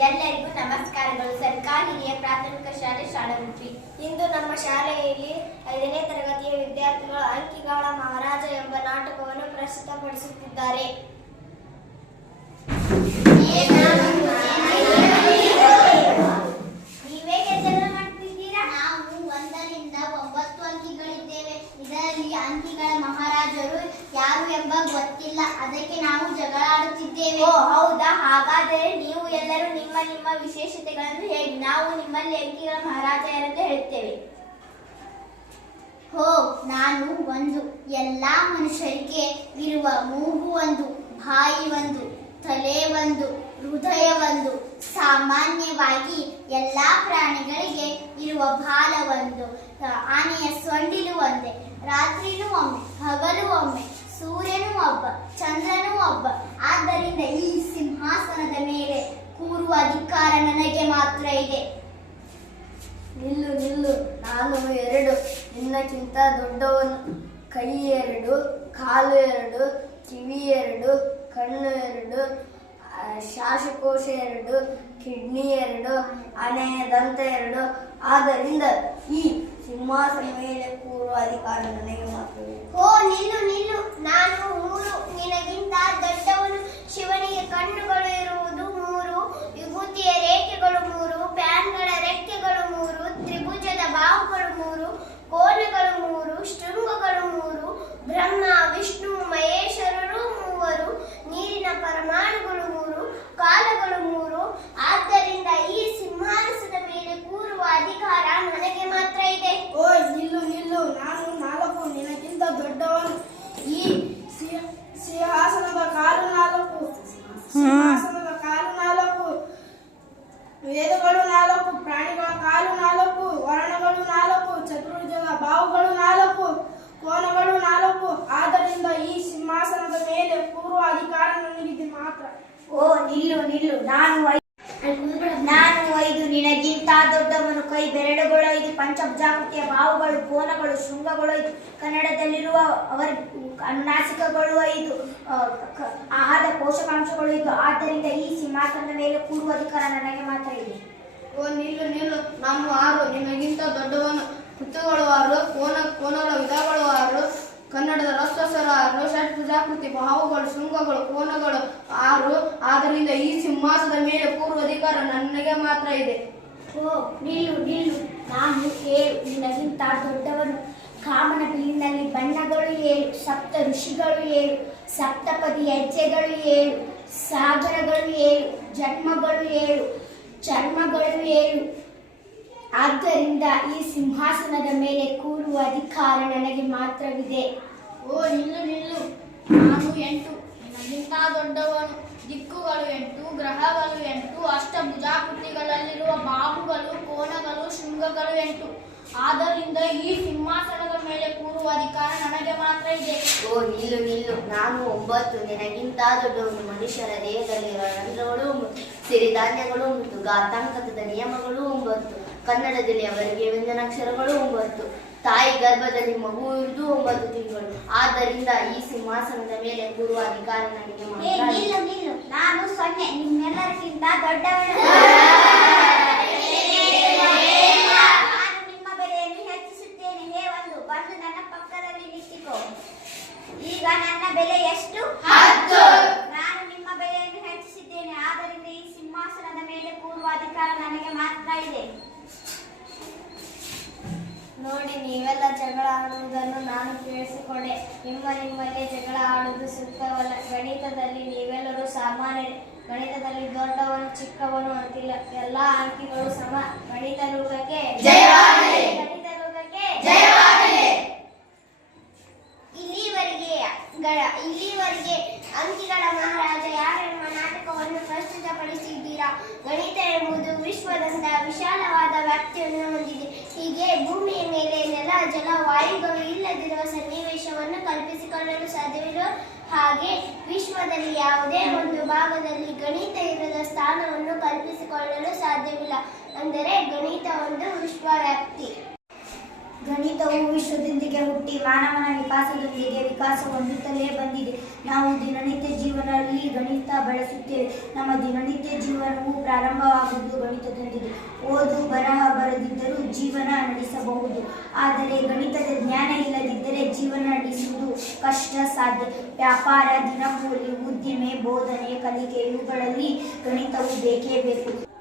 ಎಲ್ಲರಿಗೂ ನಮಸ್ಕಾರಗಳು. ಸರ್ಕಾರಿ ಹಿರಿಯ ಪ್ರಾಥಮಿಕ ಶಾಲೆ ಶಾಳಗುಪ್ಪಿ. ಇಂದು ನಮ್ಮ ಶಾಲೆಯಲ್ಲಿ 5ನೇ ತರಗತಿಯ ವಿದ್ಯಾರ್ಥಿಗಳು ಅಂಕಿಗಳ ಮಹಾರಾಜ ಎಂಬ ನಾಟಕವನ್ನು ಪ್ರಸ್ತುತಪಡಿಸುತ್ತಿದ್ದಾರೆ. ನೀವೇ ಕೆಲಸ ಮಾಡ್ತಿದ್ದೀರಾ? ನಾವು 1ರಿಂದ 9 ಅಂಕಿಗಳಿದ್ದೇವೆ. ಇದರಲ್ಲಿ ಅಂಕಿಗಳ ಮಹಾರಾಜರು ಯಾರು ಎಂಬ ಗೊತ್ತಿಲ್ಲ, ಅದಕ್ಕೆ ನಾವು ಜಗಳ ಆಡುತ್ತಿದ್ದೇವೆ. ಓ ಹೌದಾ? ಹಾಗಾದರೆ ನೀವು ಎಲ್ಲರೂ ನಿಮ್ಮ ನಿಮ್ಮ ವಿಶೇಷತೆಗಳನ್ನು ಹೇಳಿ. ನಾವು ನಿಮ್ಮಲ್ಲಿ ಅಂಕಿಗಳ ಮಹಾರಾಜ ಯಾರೆಂದು ಹೇಳುತ್ತೇವೆ. ಹೋ, ನಾನು ಒಂದು. ಎಲ್ಲಾ ಮನುಷ್ಯರಿಗೆ ಇರುವ ಮೂಗು ಒಂದು, ಬಾಯಿ ಒಂದು, ತಲೆ ಒಂದು, ಹೃದಯ ಒಂದು. ಸಾಮಾನ್ಯವಾಗಿ ಎಲ್ಲಾ ಪ್ರಾಣಿಗಳಿಗೆ ಇರುವ ಬಾಲ ಒಂದು. ಆನೆಯ ಸೊಂಡಿಲು ಒಂದೇ. ರಾತ್ರಿನೂ ಒಮ್ಮೆ, ಹಗಲು ಒಮ್ಮೆ, ಸೂರ್ಯನೂ ಒಬ್ಬ, ಚಂದ್ರನೂ ಒಬ್ಬ. ಆದ್ದರಿಂದ ಈ ಸಿಂಹಾಸನದ ಮೇಲೆ ಕೂರುವ ಅಧಿಕಾರ ನನಗೆ ಮಾತ್ರ ಇದೆ. ನಿಲ್ಲು ನಿಲ್ಲು, ನಾನು 2, ನಿನ್ನಕ್ಕಿಂತ ದೊಡ್ಡವನು. ಕೈ 2, ಕಾಲು 2, ಕಿವಿ 2, ಕಣ್ಣು 2, ಶ್ವಾಸಕೋಶ 2, ಕಿಡ್ನಿ 2, ಆನೆಯ ದಂತ 2. ಆದ್ದರಿಂದ ಈ ಸಿಂಹಾಸನ ಮೇಲೆ ಕೂರುವ ಅಧಿಕಾರ ನನಗೆ ಮಾತ್ರ. ಓ ನಿಲ್ಲು ನಿಲ್ಲು, ನಾನು 3, ನಿನಗಿಂತ ದೊಡ್ಡವನು. ಶಿವನಿಗೆ ಕಣ್ಣುಗಳು ಇರುವುದು 3, ವಿಭೂತಿಯ ರೇಖೆಗಳು 3, ಫ್ಯಾನ್ಗಳ ರೆಕ್ಕೆಗಳು 3, ತ್ರಿಭುಜದ ಬಾಹುಗಳು 3, ಕೋನಗಳು 3, ಶೃಂಗಗಳು 3, ಬ್ರಹ್ಮ ವಿಷ್ಣು ಮಹೇಶ್ವರರು 3, ನೀರಿನ ಪರಮಾಣುಗಳು 3, ಕಾಲಗಳು 3. ಆದ್ದರಿಂದ ಈ ಸಿಂಹಾಸನದ ಮೇಲೆ ಕೂರುವ ಅಧಿಕಾರ ನನಗೆ ಮಾತ್ರ ಇದೆ. ಓ ನಿಲ್ಲು ನಿಲ್ಲು, ನಾನು 4, ನಿನಗಿಂತ ದೊಡ್ಡವನು. ಈ ಸಿಂಹಾಸನದ ಕಾಲು 4, ಸಿಂಹಾಸನದ ಕಾಲು 4, ವೇದಗಳು 4, ಪ್ರಾಣಿಗಳ ಕಾಲು 4, ವರ್ಣಗಳು 4, ಚತುರ್ಭುಜದ ಬಾಹುಗಳು 4, ಕೋನಗಳು 4. ಆದ್ದರಿಂದ ಈ ಸಿಂಹಾಸನದ ಮೇಲೆ ಕೂರುವ ಅಧಿಕಾರ ನನಗಿದೆ ಮಾತ್ರ. ಓ ನಿಲ್ಲು ನಿಲ್ಲು, ನಾನು 5, ನಿನಗಿಂತ ದೊಡ್ಡವನು. ಕೈ ಬೆರಳುಗಳು 5, ಪಂಚಭುಜಾಕೃತಿಯ ಬಾಹುಗಳು, ಕೋನಗಳು, ಶೃಂಗಗಳು 5, ಕನ್ನಡದಲ್ಲಿರುವ ಅವರ ಅನುನಾಸಿಕಗಳು 5, ಆಹಾರದ ಪೋಷಕಾಂಶಗಳು 5. ಆದ್ದರಿಂದ ಈ ಸಿಂಹಾಸನದ ಮೇಲೆ ಕೂರುವ ಅಧಿಕಾರ ನನಗೆ ಮಾತ್ರ ಇದೆ. ಓ ನಿಲ್ಲು ನಿಲ್ಲು, ನಾನು 6, ನಿನಗಿಂತ ದೊಡ್ಡವನು. ಕೃತಿಗಳು 6, ಕೋನಗಳ ವಿಧಗಳು 6, ಕನ್ನಡದ ರಸಸ್ವರ 6, ಷಡ್ಭುಜಾಕೃತಿ ಬಾಹುಗಳು, ಶೃಂಗಗಳು, ಕೋನಗಳು 6. ಆದ್ದರಿಂದ ಈ ಸಿಂಹಾಸನದ ಮೇಲೆ ಕೂರುವ ಅಧಿಕಾರ ನನಗೆ ಮಾತ್ರ ಇದೆ. ಓ ನಿಲ್ಲು ನಿಲ್ಲು, ನಾನು 7, ನಿನಗಿಂತ ದೊಡ್ಡವನು. ಕಾಮನ ಬಿಲ್ಲಿನಲ್ಲಿ ಬಣ್ಣಗಳು 7, ಸಪ್ತ ಋಷಿಗಳು 7, ಸಪ್ತಪದಿ ಹೆಜ್ಜೆಗಳು 7, ಸಾಗರಗಳು 7, ಜನ್ಮಗಳು 7, ಚರ್ಮಗಳು 7. ಆದ್ದರಿಂದ ಈ ಸಿಂಹಾಸನದ ಮೇಲೆ ಕೂರುವ ಅಧಿಕಾರ ನನಗೆ ಮಾತ್ರವಿದೆ. ಓ ನಿಲ್ಲು ನಿಲ್ಲು, ನಾನು 8, ನಿನಗಿಂತ ದೊಡ್ಡವನು. ದಿಕ್ಕುಗಳು 8, ಗ್ರಹಗಳು 8, ಅಷ್ಟಭುಜಾಕೃತಿಗಳಲ್ಲಿರುವ ಬಾಹುಗಳು, ಕೋನಗಳು, ಶೃಂಗಗಳು 8. ಆದ್ದರಿಂದ ಈ ಸಿಂಹಾಸನದ ಮೇಲೆ ಕೂರುವ ಅಧಿಕಾರ ನನಗೆ ಮಾತ್ರ ಇದೆ. ಓ ನಿಲ್ಲು ನಿಲ್ಲು, ನಾನು 9, ನಿನಗಿಂತ ದೊಡ್ಡವನು. ಮನುಷ್ಯರ ದೇಹದಲ್ಲಿರುವ ರಂಧ್ರಗಳು 9, ಸಿರಿಧಾನ್ಯಗಳು 9, ಘಾತಾಂಕದ ನಿಯಮಗಳು 9, ಕನ್ನಡದಲ್ಲಿ ಅವರಿಗೆ ವ್ಯಂಜನಾಕ್ಷರಗಳು 9, ತಾಯಿ ಗರ್ಭದಲ್ಲಿ ಮಗು ಇರುವುದು 9 ತಿಂಗಳು. ಆದ್ದರಿಂದ ಈ ಸಿಂಹಾಸನದ ಮೇಲೆ ಕೂರುವ ಅಧಿಕಾರ ನನಗೆ ಮಾತ್ರ. ನಿಲ್ಲು ನಿಲ್ಲು, ನಾನು 0, ನಿಮ್ಮೆಲ್ಲರಿಗಿಂತ ದೊಡ್ಡವನು. ನಾನು ನಿಮ್ಮ ಬೆಲೆಯನ್ನು ಹೆಚ್ಚಿಸುತ್ತೇನೆ. ಹೇ ಒಂದು, ಬಂದು ನನ್ನ ಪಕ್ಕದಲ್ಲಿ ನಿಂತಿಕೋ. ಈಗ ನನ್ನ ಬೆಲೆ ಎಷ್ಟು? 10. ನಾನು ನಿಮ್ಮ ಬೆಲೆಯನ್ನು ಹೆಚ್ಚಿಸಿದ್ದೇನೆ. ಆದ್ದರಿಂದ ಈ ಸಿಂಹಾಸನದ ಮೇಲೆ ಕೂರುವ ಅಧಿಕಾರ ನನಗೆ ಮಾತ್ರ ಇದೆ. ನೋಡಿ, ನೀವೆಲ್ಲ ಜಗಳ ಆಡುವುದನ್ನು ನಾನು ಕೇಳಿಸಿಕೊಂಡೆ. ನಿಮ್ಮಲ್ಲೇ ಜಗಳ ಆಡುವುದು ಸೂಕ್ತವಲ್ಲ. ಗಣಿತದಲ್ಲಿ ನೀವೆಲ್ಲರೂ ಸಾಮಾನ್ಯರೇ. ಗಣಿತದಲ್ಲಿ ದೊಡ್ಡವನು ಚಿಕ್ಕವನು ಅಂತಿಲ್ಲ, ಎಲ್ಲಾ ಅಂಕಿಗಳು ಸಮ. ಗಣಿತ ಲೋಕಕ್ಕೆ ಜಯವಾಗಲಿ. ಗಣಿತ ಲೋಕಕ್ಕೆ ಜಯವಾಗಲಿ. ಇಲ್ಲಿವರೆಗೆ ಅಂಕಿಗಳ ಮಹಾರಾಜ ಯಾರೆಂಬ ನಾಟಕವನ್ನು ಪ್ರಸ್ತುತಪಡಿಸಿದ್ದೀರಾ. ಗಣಿತ ಎಂಬುದು ವಿಶ್ವದಂತ ವಿಶಾಲವಾದ ವ್ಯಾಪ್ತಿಯನ್ನು ಹೊಂದಿದೆ. ಹೀಗೆ ಭೂಮಿಯ ಮೇಲೆ ನೆಲ, ಜಲ, ವಾಯುಗಳು ಇಲ್ಲದಿರುವ ಸನ್ನಿವೇಶವನ್ನು ಕಲ್ಪಿಸಿಕೊಳ್ಳಲು ಸಾಧ್ಯವಿಲ್ಲ. ಹಾಗೆ ವಿಶ್ವದಲ್ಲಿ ಯಾವುದೇ ಒಂದು ಭಾಗದಲ್ಲಿ ಗಣಿತ ಇರದ ಸ್ಥಾನವನ್ನು ಕಲ್ಪಿಸಿಕೊಳ್ಳಲು ಸಾಧ್ಯವಿಲ್ಲ. ಅಂದರೆ ಗಣಿತ ಒಂದು ವಿಶ್ವವ್ಯಾಪ್ತಿ. ಗಣಿತವು ವಿಶ್ವದೊಂದಿಗೆ ಹುಟ್ಟಿ ಮಾನವನ ವಿಕಾಸದೊಂದಿಗೆ ವಿಕಾಸ ಹೊಂದುತ್ತಲೇ ಬಂದಿದೆ. ನಾವು ದಿನನಿತ್ಯ ಜೀವನದಲ್ಲಿ ಗಣಿತ ಬಳಸುತ್ತೇವೆ. ನಮ್ಮ ದಿನನಿತ್ಯ ಜೀವನವು ಪ್ರಾರಂಭವಾಗುವುದು ಗಣಿತದೊಂದಿಗೆ. ಓದು ಬರಹ ಬರದಿದ್ದರೂ ಜೀವನ ನಡೆಸಬಹುದು. ಆದರೆ ಗಣಿತದ ಜ್ಞಾನ ಇಲ್ಲದಿದ್ದರೆ ಜೀವನ ನಡೆಸುವುದು ಕಷ್ಟ ಸಾಧ್ಯ. ವ್ಯಾಪಾರ, ದಿನಕೂಲಿ, ಉದ್ದಿಮೆ, ಬೋಧನೆ, ಕಲಿಕೆ ಇವುಗಳಲ್ಲಿ ಗಣಿತವು ಬೇಕೇ ಬೇಕು.